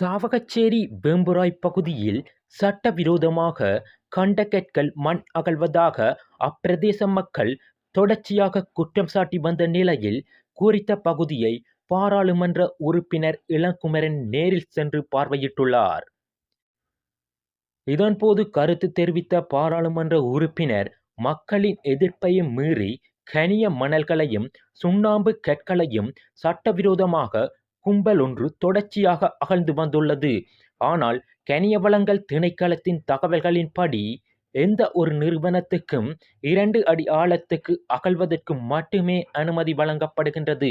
சாவகச்சேரி வேம்புராய் பகுதியில் சட்டவிரோதமாக கண்டகற்கள் மண் அகழ்வதாக அப்பிரதேச மக்கள் தொடர்ச்சியாக குற்றம் சாட்டி வந்த நிலையில் குறித்த பகுதியை பாராளுமன்ற உறுப்பினர் இளங்குமரன் நேரில் சென்று பார்வையிட்டுள்ளார். இதன்போது கருத்து தெரிவித்த பாராளுமன்ற உறுப்பினர் மக்களின் எதிர்ப்பையும் மீறி கனிய மணல்களையும் சுண்ணாம்பு கற்களையும் சட்டவிரோதமாக கும்பல் ஒன்று தொடர்ச்சியாக அகழ்ந்து வந்துள்ளது. ஆனால் கனிய வளங்கள் திணைக்களத்தின் தகவல்களின்படி எந்த ஒரு நிறுவனத்துக்கும் இரண்டு அடி ஆழத்துக்கு அகழ்வதற்கு மட்டுமே அனுமதி வழங்கப்படுகின்றது.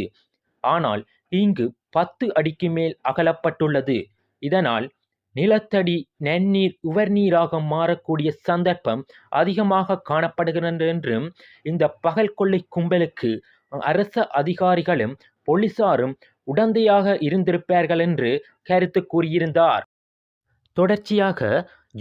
ஆனால் இங்கு பத்து அடிக்கு மேல் அகலப்பட்டுள்ளது. இதனால் நிலத்தடி நன்னீர் உவர்நீராக மாறக்கூடிய சந்தர்ப்பம் அதிகமாக காணப்படுகிறது என்றும் இந்த பகல் கொள்ளை கும்பலுக்கு அரச அதிகாரிகளும் போலீசாரும் உடந்தையாக இருந்திருப்பார்கள் என்று கருத்து கூறியிருந்தார். தொடர்ச்சியாக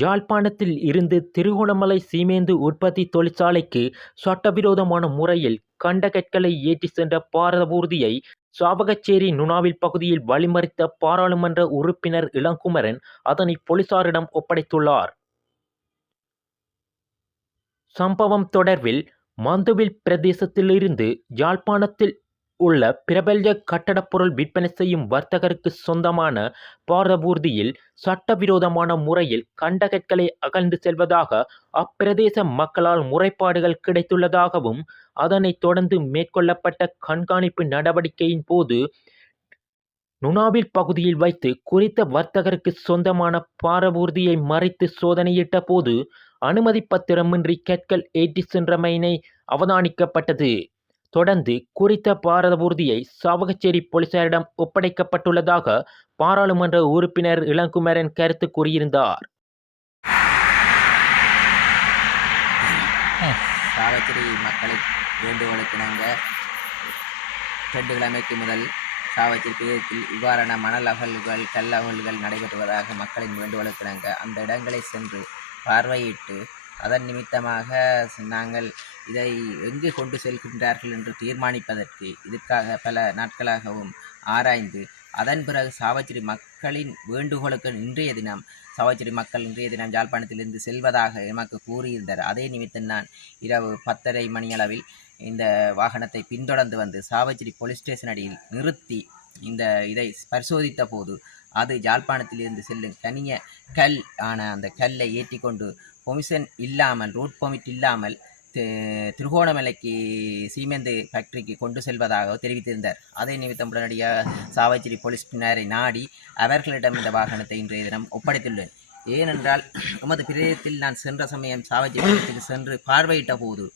யாழ்ப்பாணத்தில் இருந்து திருகோணமலை சீமேந்து உற்பத்தி தொழிற்சாலைக்கு சட்டவிரோதமான முறையில் கண்டகற்களை ஏற்றி சென்ற பாரதபூர்தியை சாவகச்சேரி நுணாவில் பகுதியில் வழிமறித்த பாராளுமன்ற உறுப்பினர் இளங்குமரன் அதனை போலீசாரிடம் ஒப்படைத்துள்ளார். சம்பவம் தொடர்பில் மந்துவில் பிரதேசத்திலிருந்து யாழ்ப்பாணத்தில் உள்ள பிரபல்ய கட்டடப்பொருள் விற்பனை செய்யும் வர்த்தகருக்கு சொந்தமான பாரதபூர்தியில் சட்டவிரோதமான முறையில் கண்டகற்களை அகழ்ந்து செல்வதாக அப்பிரதேச மக்களால் முறைப்பாடுகள் கிடைத்துள்ளதாகவும் அதனைத் தொடர்ந்து மேற்கொள்ளப்பட்ட கண்காணிப்பு நடவடிக்கையின் போது நுனாவில் பகுதியில் வைத்து குறித்த வர்த்தகருக்கு சொந்தமான பாரபூர்தியை மறைத்து சோதனையிட்ட போது அனுமதி பத்திரமின்றி கற்கள் ஏற்றி சென்றமையினை அவதானிக்கப்பட்டது. தொடர்ந்து குறித்த பாரதபூர்தியை சாவகச்சேரி போலீசாரிடம் ஒப்படைக்கப்பட்டுள்ளதாக பாராளுமன்ற உறுப்பினர் இளங்குமரன் கருத்து கூறியிருந்தார். சாவகச்சேரி மக்களை வேண்டுகோளுக்கிணங்க. ரெண்டு கிழமைக்கு முதல் சாவகச்சேரி பிரதேசத்தில் இவ்வாறான மணல் அகழ்வுகள் கல் அகழ்வுகள் நடைபெற்றுவதாக மக்களின் வேண்டுகோளுக்கிணங்க. அந்த இடங்களை சென்று பார்வையிட்டு அதன் நிமித்தமாக நாங்கள் இதை எங்கு கொண்டு செல்கின்றார்கள் என்று தீர்மானிப்பதற்கு இதற்காக பல நாட்களாகவும் ஆராய்ந்து அதன் பிறகு சாவச்சேரி மக்களின் வேண்டுகோளுக்கு இன்றைய தினம் சாவச்சேரி மக்கள் இன்றைய தினம் யாழ்ப்பாணத்திலிருந்து செல்வதாக எமக்கு கூறியிருந்தார் அதே நிமித்தம் நான் இரவு பத்தரை மணியளவில் இந்த வாகனத்தை பின்தொடர்ந்து வந்து சாவச்சேரி போலீஸ் ஸ்டேஷன் அடியில் நிறுத்தி இந்த இதை பரிசோதித்த போது அது யாழ்ப்பாணத்திலிருந்து செல்லும் கனிய கல் ஆன அந்த கல்லை ஏற்றி கொண்டு பொமிஷன் இல்லாமல் ரூட் பொமிட் இல்லாமல் திருகோணமலைக்கு சீமெந்து ஃபேக்டரிக்கு கொண்டு செல்வதாக தெரிவித்திருந்தார். அதை நிமித்தம் உடனடியாக சாவச்சேரி போலீஸினரை நாடி அவர்களிடம் இந்த வாகனத்தை இன்றைய தினம் ஒப்படைத்துள்ளேன். ஏனென்றால் உமது பிரதேசத்தில் நான் சென்ற சமயம் சாவச்சேரி சென்று பார்வையிட்ட போது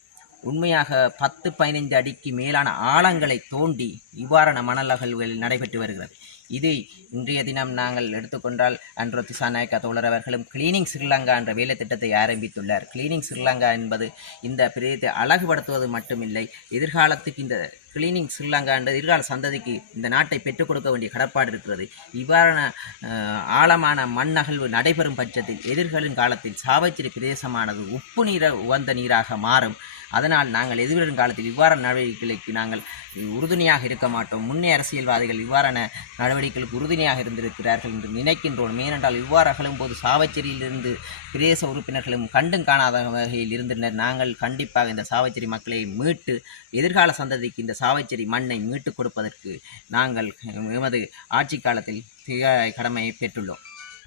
உண்மையாக பத்து பதினைந்து அடிக்கு மேலான ஆழங்களை தோண்டி இவ்வாறான மணல் அகழ்வுகள் நடைபெற்று வருகிறது. இதை இன்றைய தினம் நாங்கள் எடுத்துக்கொண்டால் அன்று திசாநாயக்கா தோழர் அவர்களும் கிளீனிங் ஸ்ரீலங்கா என்ற வேலை திட்டத்தை ஆரம்பித்துள்ளார். கிளீனிங் ஸ்ரீலங்கா என்பது இந்த பிரதேசத்தை அழகுபடுத்துவது மட்டுமில்லை எதிர்காலத்துக்கு இந்த கிளீனிங் ஸ்ரீலங்கா என்ற எதிர்கால சந்ததிக்கு இந்த நாட்டை பெற்றுக் கொடுக்க வேண்டிய கடப்பாடு இருக்கிறது. இவ்வாறான ஆழமான மண்ணகழ்வு நடைபெறும் பட்சத்தில் எதிர்களின் காலத்தில் சாவச்சேரி பிரதேசமானது உப்பு நீர உகந்த நீராக மாறும். அதனால் நாங்கள் எதிர்வரும் காலத்தில் இவ்வாறான நடவடிக்கைகளுக்கு நாங்கள் உறுதுணையாக இருக்க மாட்டோம். முன்னே அரசியல்வாதிகள் இவ்வாறான நடவடிக்கைகளுக்கு உறுதுணையாக இருந்திருக்கிறார்கள் என்று நினைக்கின்றோம். ஏனென்றால் இவ்வாறு அகலும் போது சாவச்சேரியிலிருந்து பிரதேச உறுப்பினர்களும் கண்டும் காணாத வகையில் இருந்தனர். நாங்கள் கண்டிப்பாக இந்த சாவச்சேரி மக்களை மீட்டு எதிர்கால சந்ததிக்கு இந்த சாவச்சேரி மண்ணை மீட்டுக் கொடுப்பதற்கு நாங்கள் எமது ஆட்சி காலத்தில் திக கடமையை பெற்றுள்ளோம்.